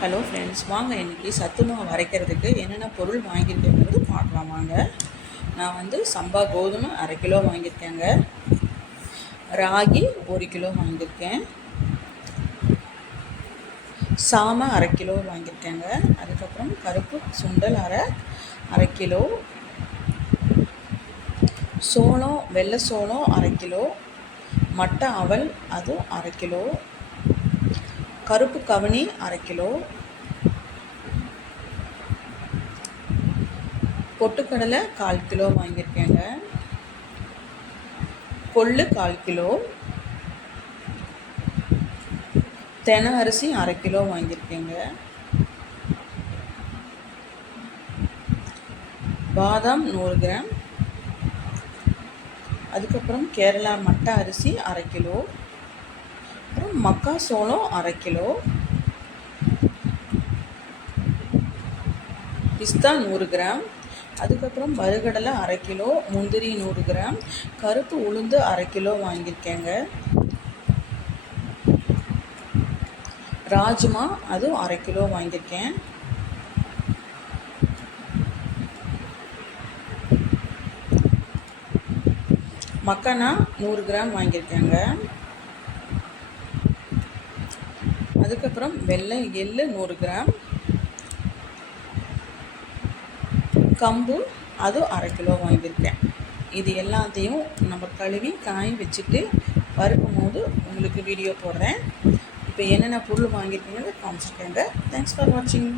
Hello friends, வாங்க இன்றைக்கி சத்து மாவு அரைக்கிறதுக்கு என்னென்ன பொருள் வாங்கியிருக்கேங்கிறது பார்க்கலாம் வாங்க. நான் சம்பா கோதுமை 1/2 கிலோ வாங்கியிருக்கேங்க. ராகி 1 கிலோ வாங்கியிருக்கேன். சாமை 1/2 கிலோ வாங்கியிருக்கேங்க. அதுக்கப்புறம் கருப்பு சுண்டல் அரை கிலோ. சோளம் வெள்ளை சோளம் 1/2 கிலோ. மட்டை அவல் அதுவும் 1/2 கிலோ. கருப்பு கவனி 1/2 கிலோ. பொட்டுக்கடலை 1/4 கிலோ வாங்கியிருக்கேங்க. கொள்ளு 1/4 கிலோ. தெனை அரிசி 1/2 கிலோ வாங்கியிருக்கேங்க. பாதாம் 100 கிராம். அதுக்கப்புறம் கேரளா மட்டை அரிசி 1/2 கிலோ. அப்புறம் மக்காசோளம் 1/2 கிலோ. பிஸ்தா 100 கிராம். அதுக்கப்புறம் வறுகடலை 1/2 கிலோ. முந்திரி 100 கிராம். கருப்பு உளுந்து 1/2 கிலோ வாங்கியிருக்கேங்க. ராஜ்மா அதுவும் 1/2 கிலோ வாங்கியிருக்கேன். மக்கானா 100 கிராம் வாங்கியிருக்கேங்க. அதுக்கப்புறம் வெள்ளை எள்ளு 100 கிராம். கம்பு அதுவும் 1/2 கிலோ வாங்கியிருக்கேன். இது எல்லாத்தையும் நம்ம கழுவி காய வச்சுட்டு வறுக்கும் போது உங்களுக்கு வீடியோ போடுறேன். இப்போ என்னென்ன பொருள் வாங்கியிருக்கீங்கன்னு காமிச்சிருக்கேங்க. தேங்க்ஸ் ஃபார் வாட்சிங்.